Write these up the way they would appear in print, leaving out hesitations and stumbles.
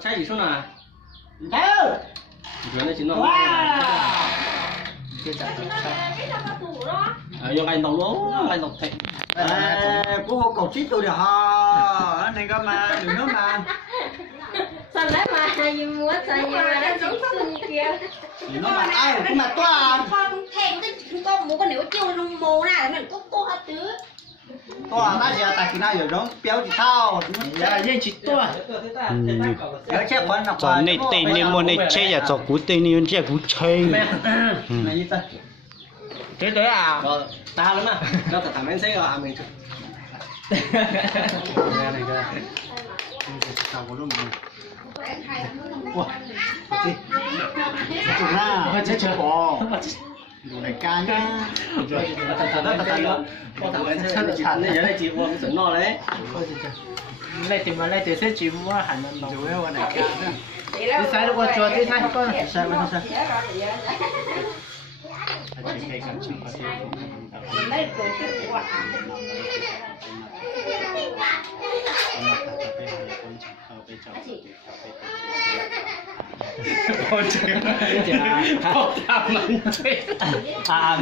拆几顺啊？thấy không你觉得行动？ cái chả用爱豆咯，爱豆踢。cô có cầu chít tôi được ha anh này cơ mà đừng nói mà sao lấy mà gì muốn sao gì mà lấy chỉ xuân kia đừng nói mà ai cũng mà toa con thèm cái con muốn con nếu chiều lông mồ này mình có hết chứ toa ta giờ tại khi nào giờ đó béo thì thao dạ yên chỉ toa béo chết vẫn là cho nên tên nên muốn nên chơi giờ cho cú tên nên chơi cú chơi này như ta thế đấy à Ta lắm à, nó thật thằng em sẽ gọi mình. nghe này cơ tao có đúng không wow gì chủ na chết chơi bò đồ này ca nhá Có thằng em sẽ chặn này, giờ này chị mua cái chuẩn no đấy. lấy tiền mà lấy tiền sẽ chịu mua hẳn nó chủ yếu là này ca nhá đi sai đâu qua chùa đi sai con sai mà sai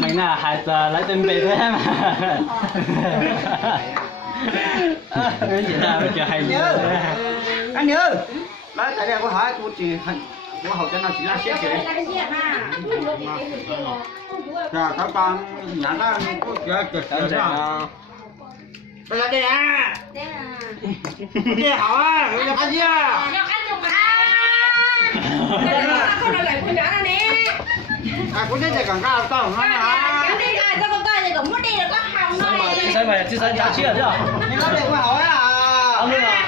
mình là hạt lấy tiền về thế mà cái gì nào bây giờ hay nhớ anh nhớ đấy tại đây có hỏi cô chỉ cô học cho nó chỉ là xét kìa rồi các con nhắn ra cô kìa bây giờ đây nè đi hỏi anh gì à con nói lại con nhỏ nè cô sẽ còn cao to hơn cái đi ai cho con coi thì cũng mất đi là có hồng thôi Sai mà, chứ sai giá chia chứ à? nhưng nó đều có hỏi à Ông nữa là,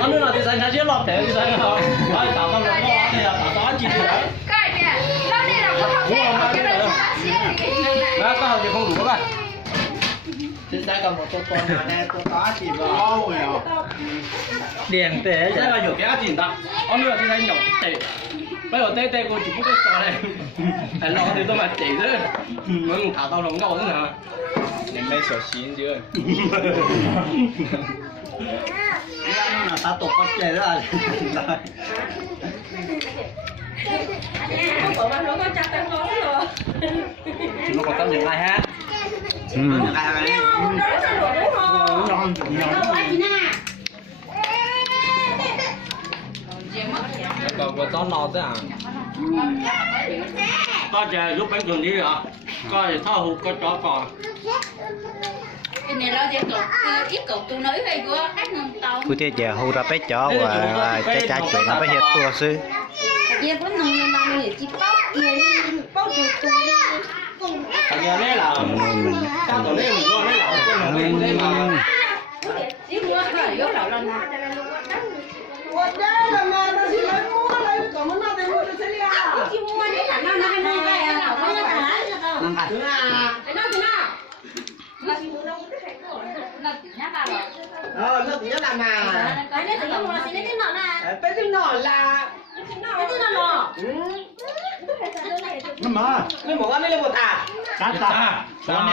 ông nữa là thì sai giá chia lọt thế, thì sai không? Nói bảo con nó thì là bảo đó chỉ được. coi kìa nó đi là có hồng thế cái này Đó, có hồng thì không đủ các bạn. thì sẽ còn một con nào đây tôi có chỉ vào rồi điện tế Sai là nhiều cái gì ta? Ông nữa thì sai nhỏ tệ. Bây giờ tê tê cô chỉ biết cái trò này. Phải lo thì tôi mà chỉ chứ. Mới một thảo tao lòng cầu thế nào? Để mấy sở xín chứ. là ta tục con chơi đó của bạn nó có chắc tay ngon rồi Nó còn tâm những ai ha? nó rất là đúng không ngon Còn có nó thế à? Có chờ giúp bánh cường đi hả? Có thì thao hụt có chó còn. cái này là cậu ít cậu tôi nói hay của khách ngầm tàu cụ thể giờ hầu ra bé chó và cha chuyện nó phải hiện tua sư kia có nông nhân mà người chỉ bóc người đi bóc chuột tôi Thật ra đấy là sao tổ đấy mình có đấy là con là bên đấy mà. chỉ mua phải gốc lẩu lần nào chỉ mua đấy là năm nay này là có cái này là không cái nào là chỉ mua đâu có cái là chỉ nhá bà rồi nó chỉ là mà cái đấy thì mua là chỉ lấy cái nọ nè cái tiếng nọ là cái thứ nọ mà Nên một con đấy là một thả. cá ta